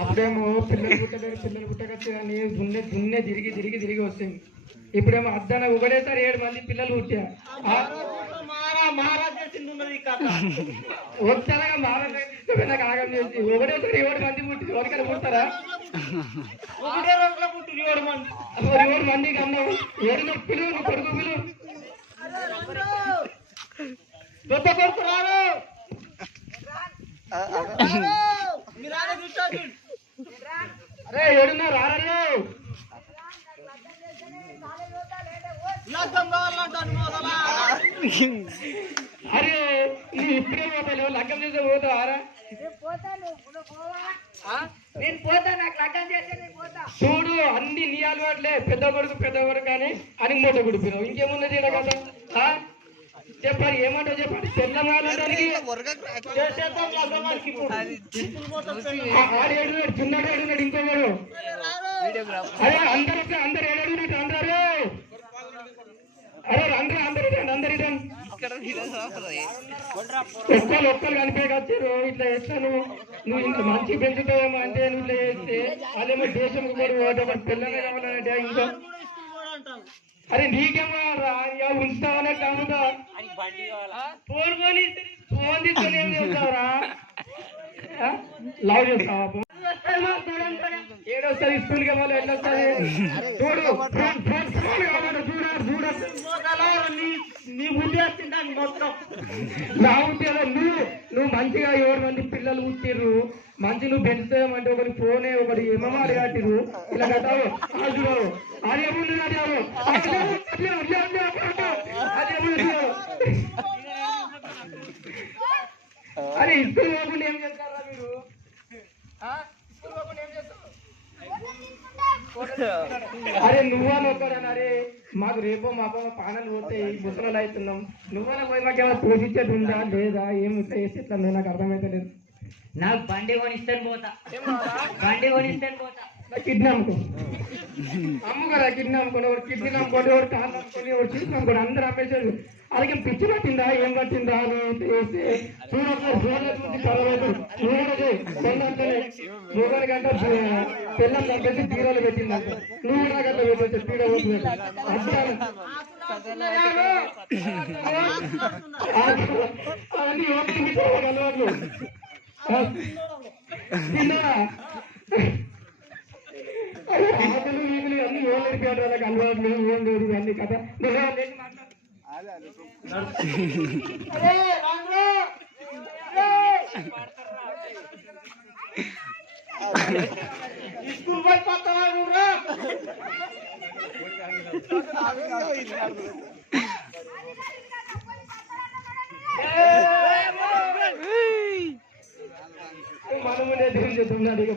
అప్పుడేమో పిల్లలు పుట్టకొచ్చి కానీ దున్నే దున్నే తిరిగి తిరిగి తిరిగి వస్తుంది. ఇప్పుడేమో అద్దన ఒకటేసారి 7 మంది పిల్లలు పుట్టా వచ్చానగా మహారాజ్ తీసుకుపోయి నాకు ఆగం చేసి ఒకటేసారి 7 మంది పుట్టి ఎవరికైనా పుడతారా? ఒకటే రోజులో పుట్టి 7 మంది కన్నా 7 నొప్పులు కొడుకు పిలు పెద్ద కొడుకు రారు అరే ఏడున్నా రారన్నా అరే నువ్వు ఇప్పుడే పోతావు లగ్గం చేసే పోతావారా? నేను పోతా నాకు లగ్గం చేస్తే చూడు అన్ని నీ అలవాట్లే పెద్ద కొడుకు కానీ అని మూట గుడిపోయినావు ఇంకేమున్నది కదా చెప్పాలి ఏమంటావు చెప్పండి తెల్లమాలడానికి ఆడేడున్నాడు చిన్నడు ఏడున్నాడు ఇంకోవాడు అరే అందరు ఏడున్నట్టు అందరు అరే అందరు ఒక్కరు కనిపే వచ్చారు ఇట్లా చేస్తాను నువ్వు ఇంత మంచి పెంచుతావేమో అంటే నువ్వు ఇట్లా చేస్తే అదేమో దేశం కూడా పిల్లలే కావాలంటే ఇంకా అరే నీకేమో ఉంచుతావనే కాముదా ఫోన్ తీసుకొని ఏం చేస్తావురా? లవ్ చేస్తావా? ఏడొస్తుంది స్కూల్కి మళ్ళీ ఎట్లొస్తుంది చూడు నీ బుద్ధి వస్తుంది మొత్తం నా ఉద్యోగంలో నువ్వు మంచిగా 7 మంది పిల్లలు పుట్టిర్రు మంచి నువ్వు పెంచుతామంటే ఒకటి ఫోనే ఒకటి ఏమేమో అడిగాటిరు ఇలా కట్టావు చూడవు అదేముంది అడిగావు అదేముంది అరే ఇస్కూల్ పోకుండా ఏం చేస్తారా మీరు? ఇస్కూల్ పోకుండా ఏం చేస్తావు? అరే నువ్వని ఒక్కడని అరే మాకు రేపో మాపో పానలు పోతే ముసలు అవుతున్నాం నువ్వన పోయి మాకేమైనా పోషించేది ఉందా లేదా ఏమి చేసి ఇట్లా నువ్వు నాకు అర్థమైతలేదు. నాకు బండి కొనిస్తాను పోతా కిడ్నీ అమ్ముకోరా కిడ్నీ అమ్ముకోండి ఒకటి కిడ్నీ నమ్ముకోండి ఒకటి కాళ్ళు నమ్ముకొని ఒకటి చీజ్ నమ్ముకోండి అందరూ అమ్మేసారు అలాగే పిచ్చి పట్టిందా ఏం పట్టిందా అని చేస్తే చూడట్లేదు గంట పిల్లలు చంపేసి తీరాలు పెట్టిందంట నువ్వు కూడా గంట పెట్టచ్చు పీడ అవన్నీ అలవాట్లు ఆటలు వీధులు అన్ని ఓడిపోయాడు వాళ్ళకి అలవాట్లు ఏం లేదు అన్ని కదా స్కూల్ పోయి పోతావా మనమునే దేవుని చెప్తున్నాడు ఇక